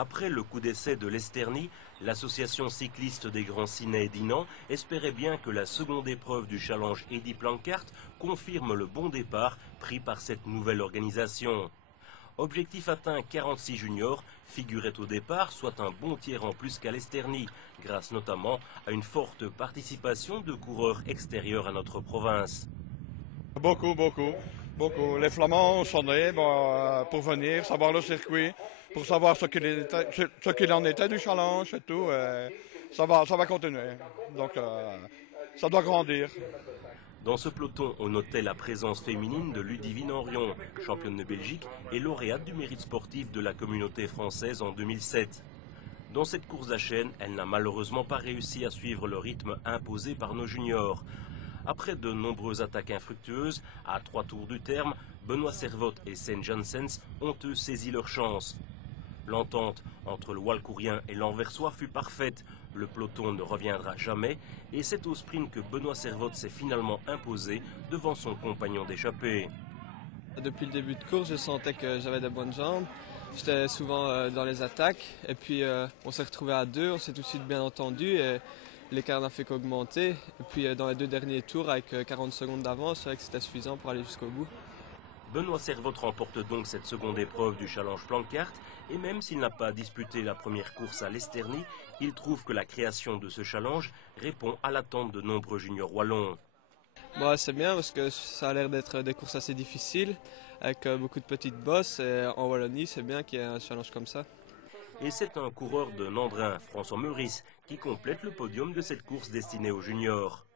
Après le coup d'essai de l'Esternie, l'association cycliste des Grands Ciney et Dinan espérait bien que la seconde épreuve du challenge Eddy Planckaert confirme le bon départ pris par cette nouvelle organisation. Objectif atteint, 46 juniors figuraient au départ, soit un bon tiers en plus qu'à l'Esternie, grâce notamment à une forte participation de coureurs extérieurs à notre province. Beaucoup, beaucoup, beaucoup. Les Flamands ont sonné pour venir, savoir le circuit, pour savoir ce qu'il en était du challenge et tout. Ça va continuer. Donc ça doit grandir. Dans ce peloton, on notait la présence féminine de Ludivine Henrion, championne de Belgique et lauréate du mérite sportif de la communauté française en 2007. Dans cette course à chaîne, elle n'a malheureusement pas réussi à suivre le rythme imposé par nos juniors. Après de nombreuses attaques infructueuses, à 3 tours du terme, Benoît Servotte et St. Janssens ont eux saisi leur chance. L'entente entre le Walcourien et l'Anversois fut parfaite. Le peloton ne reviendra jamais et c'est au sprint que Benoît Servotte s'est finalement imposé devant son compagnon d'échappée. Depuis le début de course, je sentais que j'avais de bonnes jambes. J'étais souvent dans les attaques et puis on s'est retrouvés à deux, on s'est tout de suite bien entendu et l'écart n'a fait qu'augmenter. Et puis dans les deux derniers tours, avec 40 secondes d'avance, je savais que c'était suffisant pour aller jusqu'au bout. Benoît Servotte remporte donc cette seconde épreuve du challenge Planckaert et même s'il n'a pas disputé la première course à l'Esternie, il trouve que la création de ce challenge répond à l'attente de nombreux juniors wallons. Bon, c'est bien parce que ça a l'air d'être des courses assez difficiles avec beaucoup de petites bosses et en Wallonie c'est bien qu'il y ait un challenge comme ça. Et c'est un coureur de Nandrin, François Meurice, qui complète le podium de cette course destinée aux juniors.